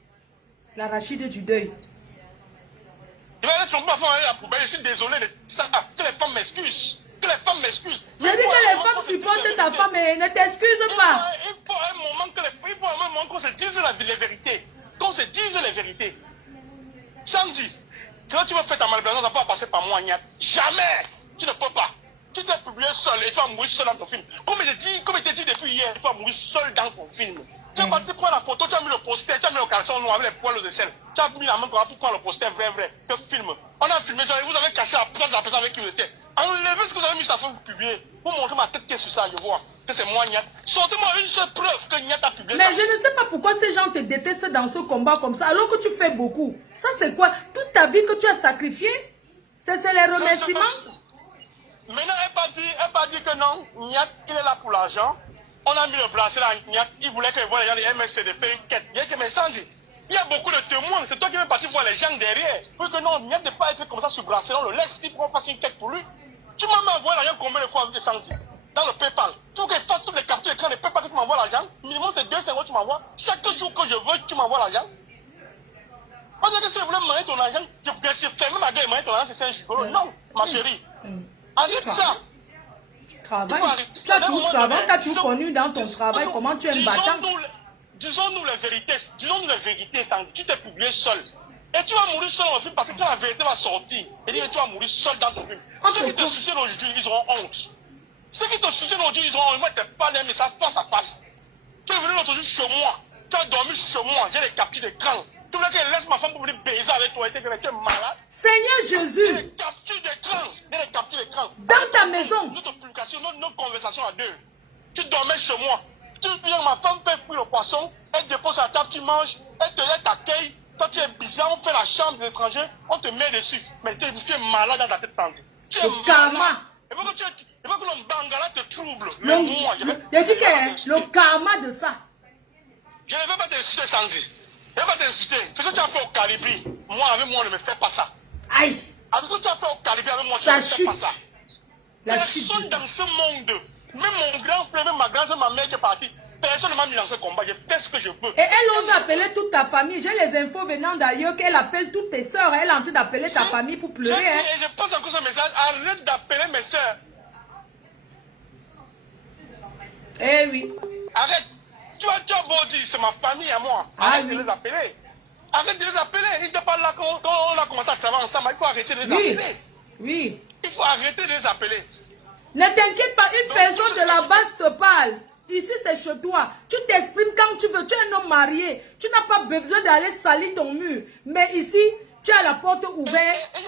L'arachide du deuil. Je vais aller tromper ma femme avec la poubelle. Je suis désolé de ça. Que les femmes m'excusent. Que les femmes m'excusent. J'ai dit que les femmes supportent ta femme et ne t'excuse pas. Il faut un moment qu'on se dise les vérités. Qu'on se dise les vérités. Sandy, quand tu vas faire ta manipulation, ça ne va pas passer par moi, Niat. Jamais. Tu ne peux pas. Tu t'es publié seul et tu vas mourir seul dans ton film. Comme je t'ai dit depuis hier, tu vas mourir seul dans ton film. Tu as parti prendre la photo, tu as mis le poster, tu as mis le caleçon noir avec les poils de sel. Tu as mis la main pour prendre le poster vrai. Le film. On a filmé, vous avez caché la présence de la personne avec qui vous étiez. Enlevez ce que vous avez mis sur la femme publier. Vous montrez ma tête qui est sur ça, je vois que c'est moi, Niat. Sortez-moi une seule preuve que Niat a publié. Mais je ne sais pas pourquoi ces gens te détestent dans ce combat comme ça, alors que tu fais beaucoup. Ça, c'est quoi? Toute ta vie que tu as sacrifié? C'est les remerciements? Maintenant, elle pas dit que non, Niat, il est là pour l'argent. On a mis le bracelet à Niat, il voulait que voit les gens de MSCDP une quête. Il y a beaucoup de témoins, c'est toi qui es parti voir les gens derrière. Pour que non, Niat ne pas être comme ça sur le bracelet, on le laisse ici pour qu'on fasse une quête pour lui. Tu m'as envoyé l'argent combien de fois avec Sandy? Dans le PayPal. Pour qu'il fasse toutes les captures d'écran de PayPal que tu m'envoies l'argent. Minimum c'est 2 € que tu m'envoies. Chaque jour que je veux, tu m'envoies l'argent. On dirait que si je voulais me ton argent, je ferme ma gueule, ton argent, c'est un gigolo. Non, ma chérie. Arrête ça. Travail. Tu as tout travail, tu as tout connu dans ton travail. Comment tu es un battant? Disons-nous les vérités, Sandy. Tu t'es publié seul. Et tu vas mourir seul dans le film parce que quand la vérité va sortir, et tu vas mourir seul dans ton film. Ceux qui te soutiennent aujourd'hui, ils auront honte. Ceux qui te soutiennent aujourd'hui, ils auront honte. Moi, tu n'es pas les messages face à face. Tu es venu l'autre jour chez moi. Tu as dormi chez moi. J'ai les captures d'écran. Tu voulais qu'elle laisse ma femme pour venir baiser avec toi. Tu es malade. Seigneur Jésus. J'ai les captures d'écran. Dans ta maison. Notre publication, notre conversation à deux. Tu dormais chez moi. Tu dis ma femme fait cuire le poisson. Elle dépose à table, tu manges. Elle t'accueille. Toi, tu es bizarre, on fait la chambre des étrangers, on te met dessus. Mais tu es malade dans ta tête tendue. Tu es malade. Et pourquoi que le Bangala te trouble? Le karma de ça. Je ne vais pas t'inciter, Sandy. Je ne vais pas t'inciter. Ce que tu as fait au Calibri, moi, avec moi, on ne me fait pas ça. Aïe. Avec ce que tu as fait au Calibri, avec moi, tu ne me fais pas ça. Personne dans ce monde, même mon grand frère, même ma grand-soeur, ma mère qui est partie, personne ne m'a mis dans ce combat. Je fais ce que je veux. Et elle ose appeler toute ta famille. J'ai les infos venant d'ailleurs qu'elle appelle toutes tes soeurs. Elle est en train d'appeler ta famille pour pleurer. Et je passe encore ce message. Arrête d'appeler mes soeurs. Eh oui. Arrête. Tu as beau dire, c'est ma famille à moi. Arrête de les appeler. Arrête de les appeler. Ils te parlent là quand on a commencé à travailler ensemble. Il faut arrêter de les appeler. Oui. Il faut arrêter de les appeler. Ne t'inquiète pas, une personne de la base te parle. Ici, c'est chez toi. Tu t'exprimes quand tu veux. Tu es un homme marié. Tu n'as pas besoin d'aller salir ton mur. Mais ici, tu as la porte ouverte. Il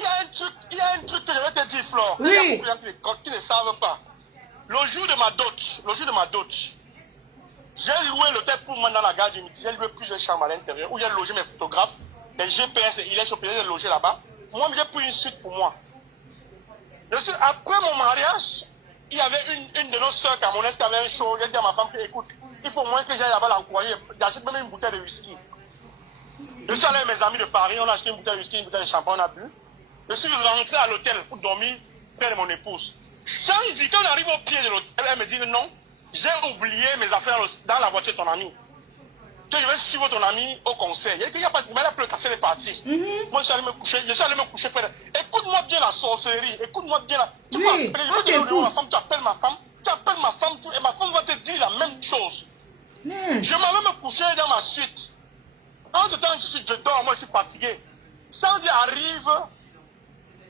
y a un truc que je vais te dire, Flore. Oui. Il y a beaucoup de gens qui ne savent pas. Le jour de ma dot, j'ai loué l'hôtel pour moi dans la gare du Midi. J'ai loué plusieurs chambres à l'intérieur où j'ai logé mes photographes. Les GPS, il est chopé, j'ai logé là-bas. Moi, j'ai pris une suite pour moi. Après mon mariage, il y avait une de nos soeurs camerounaises qui avait un show. J'ai dit à ma femme, écoute, il faut moins que j'aille là-bas l'encourager. J'achète même une bouteille de whisky. Je suis allé avec mes amis de Paris, on a acheté une bouteille de whisky, une bouteille de champagne, on a bu. Je suis rentré à l'hôtel pour dormir près de mon épouse. Sandy, quand on arrive au pied de l'hôtel, elle me dit non, j'ai oublié mes affaires dans la voiture de ton ami. Que je vais suivre ton ami au conseil. Il n'y a pas de problème, elle a cassé les parties. Moi, je suis allé me coucher près de... Écoute-moi bien la sorcellerie, écoute-moi bien la... Tu peux appeler, ma femme, tu appelles ma femme, et ma femme va te dire la même chose. Je m'en vais me coucher dans ma suite. En tout temps, je dors, moi je suis fatigué. Sandy arrive,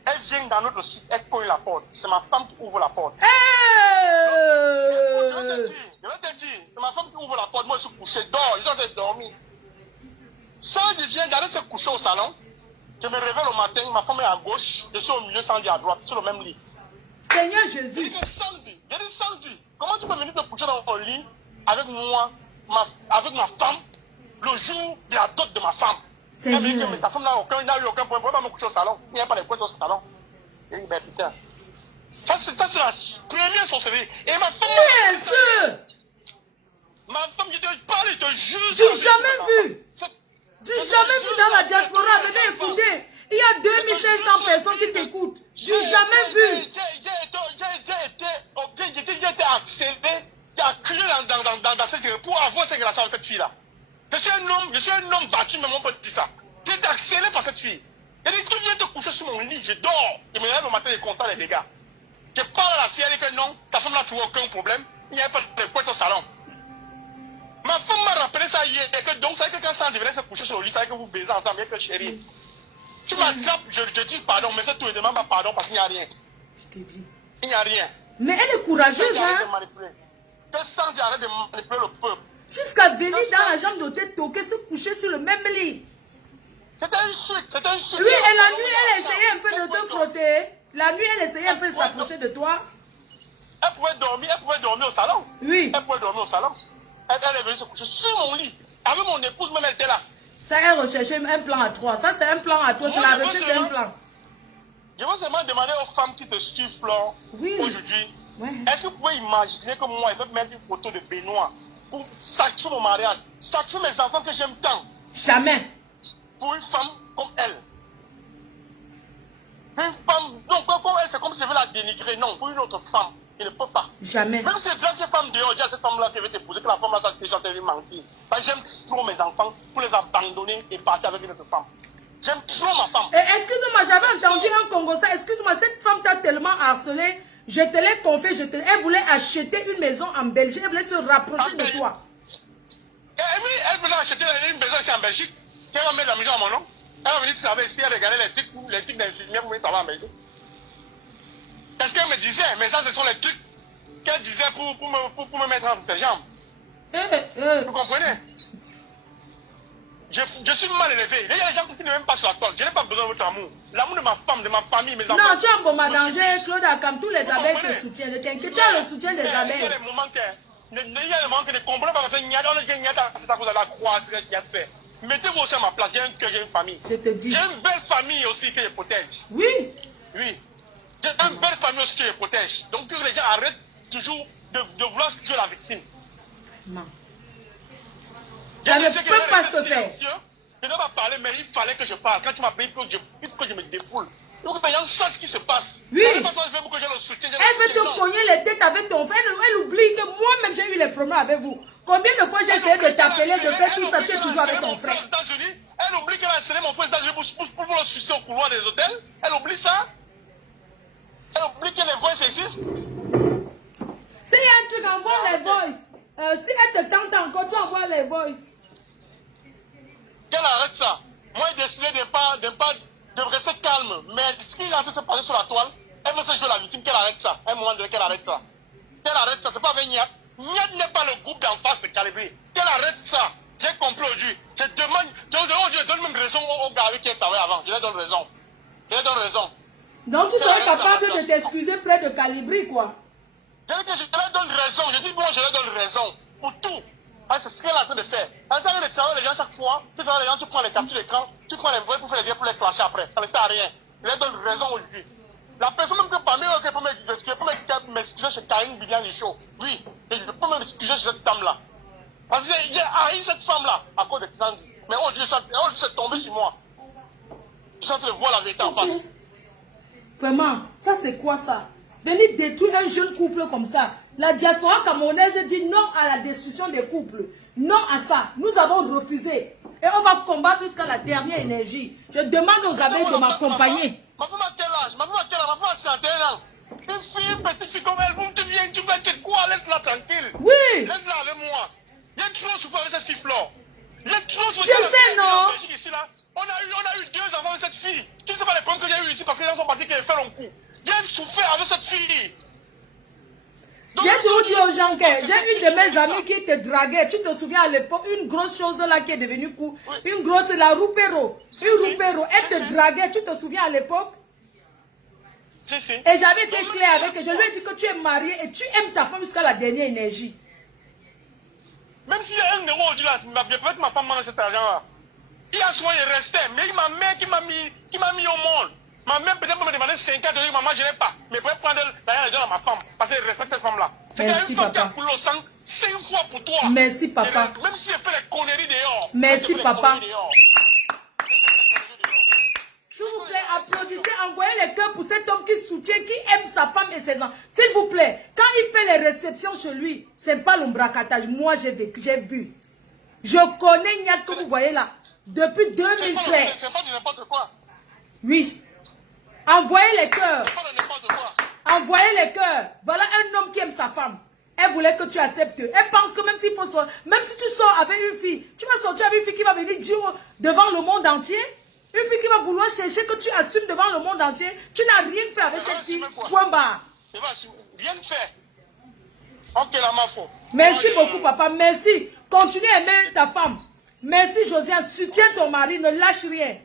elle vient dans notre suite, elle cogne la porte. C'est ma femme qui ouvre la porte. Je vais te dire, c'est ma femme qui ouvre la porte, moi je suis couché, dors, ils ont dormi. Sandy vient d'aller se coucher au salon. Je me réveille le matin, ma femme est à gauche, je suis au milieu, Sandy à droite, sur le même lit. Seigneur Jésus. J'ai dit Sandy, comment tu peux venir te coucher dans mon lit avec moi, avec ma femme, le jour de la dot de ma femme? Elle me dit que ta femme n'a eu aucun point, pourquoi pas me coucher au salon? Il n'y a pas de points au salon. J'ai dit, ben putain. Ça, c'est la première sorcellerie. Et ma femme... Ma femme, je te parle, je te jure... Du jamais vu. Du jamais vu dans la diaspora. Venez écouter. Il y a 2500 personnes qui t'écoutent. Du jamais vu. J'ai été accéléré, j'ai acculé dans cette... pour avoir cette relation avec cette fille-là. Je suis un homme battu, mais mon pote dit ça. J'ai été accéléré par cette fille. Elle dit, tu viens te coucher sur mon lit, je dors. Je me lève le matin et je constate les dégâts. Je parle à la fille, elle dit que non, ta femme n'a trouvé aucun problème. Il n'y a pas de couette au salon. Ma femme m'a rappelé ça hier, que donc ça veut dire que quand Sandy venait se coucher sur le lit, ça veut dire que vous baisez ensemble, bien que chérie. Tu m'attrapes, je dis pardon, mais c'est tout, ne demande pas pardon parce qu'il n'y a rien. te dis. Il n'y a rien. Mais elle est courageuse, hein. Que Sandy arrête de manipuler le peuple. Jusqu'à venir dans la chambre d'hôtel, toquer, se coucher sur le même lit. C'était une chute, c'était une chute. Oui, et la nuit, elle essayait un peu de te frotter. La nuit, elle essayait un peu de s'approcher de toi. Elle pouvait dormir au salon. Oui. Elle pouvait dormir au salon. Elle est venue se coucher sur mon lit. Avec mon épouse, même elle était là. Ça, elle recherchait un plan à 3. Ça, c'est un plan à 3. C'est la recherche d'un plan. Je veux seulement demander aux femmes qui te suivent, Flore, oui. aujourd'hui. Ouais. Est-ce que vous pouvez imaginer que moi, je peux mettre une photo de Benoît pour sacrifier mon mariage, sacrifier mes enfants que j'aime tant? Jamais. Pour une femme comme elle. Une femme, non, comme elle, c'est comme si je veux la dénigrer. Non, pour une autre femme, il ne peut pas. Jamais. Même si c'est une femme dehors, dis à cette femme-là qui veut t'épouser, que la femme-là, ça déjà t'avait menti. Parce que j'aime trop mes enfants pour les abandonner et partir avec une autre femme. J'aime trop ma femme. Excuse-moi, j'avais entendu un Congolais. Excuse-moi, cette femme t'a tellement harcelé. Je te l'ai confié. Elle voulait acheter une maison en Belgique. Elle voulait se rapprocher de toi. Oui, elle voulait acheter une maison ici en Belgique. Elle va mettre la maison à mon nom. Elle va venir travailler ici, elle regardait les trucs d'infirmière pour venir travailler en Belgique. Quelqu'un me disait, mais ça, ce sont les trucs qu'elle disait pour me mettre entre ses jambes. Vous comprenez? Je suis mal élevé. Il y a des gens qui ne m'aiment pas sur la toile. Je n'ai pas besoin de votre amour. L'amour de ma femme, de ma famille, mes enfants. Non, tu as un bon danger, Claude Akam. Tous les abeilles te soutiennent. Ne t'inquiète, tu as le soutien des abeilles. Il y a des moments que je ne comprends pas. Parce que c'est à cause de la croix qu'il a fait. Mettez-vous aussi à ma place. J'ai un cœur, j'ai une famille. Je te dis. J'ai une belle famille aussi que je protège. Oui. Oui. J'ai une belle famille aussi que je protège. Donc que les gens arrêtent toujours de vouloir tuer la victime. Non. Ça ne peut pas se faire. Je ne vais pas parler, mais il fallait que je parle. Quand tu m'as payé, il faut que je me défoule. Il faut que les gens sachent ce qui se passe. Oui. Elle veut te cogner les têtes avec ton frère. Elle oublie que moi-même j'ai eu les problèmes avec vous. Combien de fois j'ai essayé de t'appeler, de faire tout ça, tu es toujours avec ton frère. Elle oublie qu'elle a scellé mon frère aux États-Unis pour le sucer au couloir des hôtels. Elle oublie ça. Elle oublie que les voix existent. S'il y a un truc, envoie les voices. Si elle te tente encore, tu envoies les voices. Qu'elle arrête ça. Moi, j'ai décidé de rester calme. Mais ce qui est en train de se passer sur la toile, elle veut se jouer la victime. Qu'elle arrête ça. À un moment donné, qu'elle arrête ça. Qu'elle arrête ça. C'est pas avec Niat. Niat n'est pas le groupe d'en face de Calibré. Qu'elle arrête ça. J'ai compris aujourd'hui. Je demande. Je donne même raison au gars avec qui elle travaillait avant. Je lui donne raison. Je lui donne raison. Donc tu serais capable de t'excuser près de Calibri, quoi. Je lui donne raison. Je dis bon, je lui donne raison. Pour tout. Ah, c'est ce qu'elle est en train de faire. Elle sert de travailler les gens chaque fois. Tu travailles les gens, tu prends les captures d'écran, tu prends les voix pour faire les liens pour les clasher après. Ça ne sert à rien. Je lui donne raison aujourd'hui. La personne même que parmi eux qui peut m'excuser chez Karine Bibian Lichaud. Oui, je peux m'excuser chez cette dame-là. Parce que j'ai haï cette femme-là à cause de Sandy. Mais aujourd'hui, c'est tombé sur moi. Je suis en train de voir la vérité en face. Vraiment, ça c'est quoi ça? Venir détruire un jeune couple comme ça. La diaspora camerounaise dit non à la destruction des couples. Non à ça. Nous avons refusé. Et on va combattre jusqu'à la dernière énergie. Je demande aux abeilles de m'accompagner. Ma femme a quel âge? Ma femme a 31 ans. Une fille, une petite fille comme elle, vous tu viens, tu fais quoi? Laisse-la tranquille. Oui. Laisse-la avec moi. J'ai trop souffert avec cette fille-là. J'ai trop souffert. Je sais, non? Ici, là. On a eu 2 enfants avec cette fille. Tu ne sais pas les problèmes que j'ai eu ici parce que les gens sont partis qui avaient fait long coup. J'ai souffert avec cette fille. J'ai toujours dit aux gens que j'ai une de mes amies qui te draguait. Tu te souviens à l'époque, une grosse chose là qui est devenue coup. Oui. Une grosse, la Roupero. Une Roupero. Elle te draguait. Tu te souviens à l'époque? Si. Et j'avais été clair avec elle. Je lui ai dit que tu es marié et tu aimes ta femme jusqu'à la dernière énergie. Même s'il y a 1 euro aujourd'hui là, peut-être ma femme mange cet argent-là. Il y a soin, il restait. Mais ma mère qui m'a mis au monde. Ma mère peut-être me demander 5 ans de dire maman, je n'ai pas. Mais pour prendre l'argent de ma femme. Parce qu'elle respecte cette femme-là. C'est une femme qui a coulé au sang 5 fois pour toi. Merci papa. Même si elle fait les conneries dehors. Merci papa. S'il vous plaît, applaudissez, envoyez les cœurs pour cet homme qui soutient, qui aime sa femme et ses enfants. S'il vous plaît, quand il fait les réceptions chez lui, ce n'est pas l'ombracatage. Moi, j'ai vécu, j'ai vu. Je connais Niat que vous voyez là, depuis 2013. C'est pas de n'importe quoi. Oui. Envoyez les cœurs. Envoyez les cœurs. Voilà un homme qui aime sa femme. Elle voulait que tu acceptes. Elle pense que même s'il faut sortir, même si tu sors avec une fille, tu vas sortir avec une fille qui va venir dire devant le monde entier. Une fille qui va vouloir chercher que tu assumes devant le monde entier. Tu n'as rien fait avec cette fille. Point barre. C'est vrai, rien fait. Ok, la ma faute. Merci beaucoup, papa. Merci. Continue à aimer ta femme. Merci, Josiane. Soutiens ton mari. Ne lâche rien.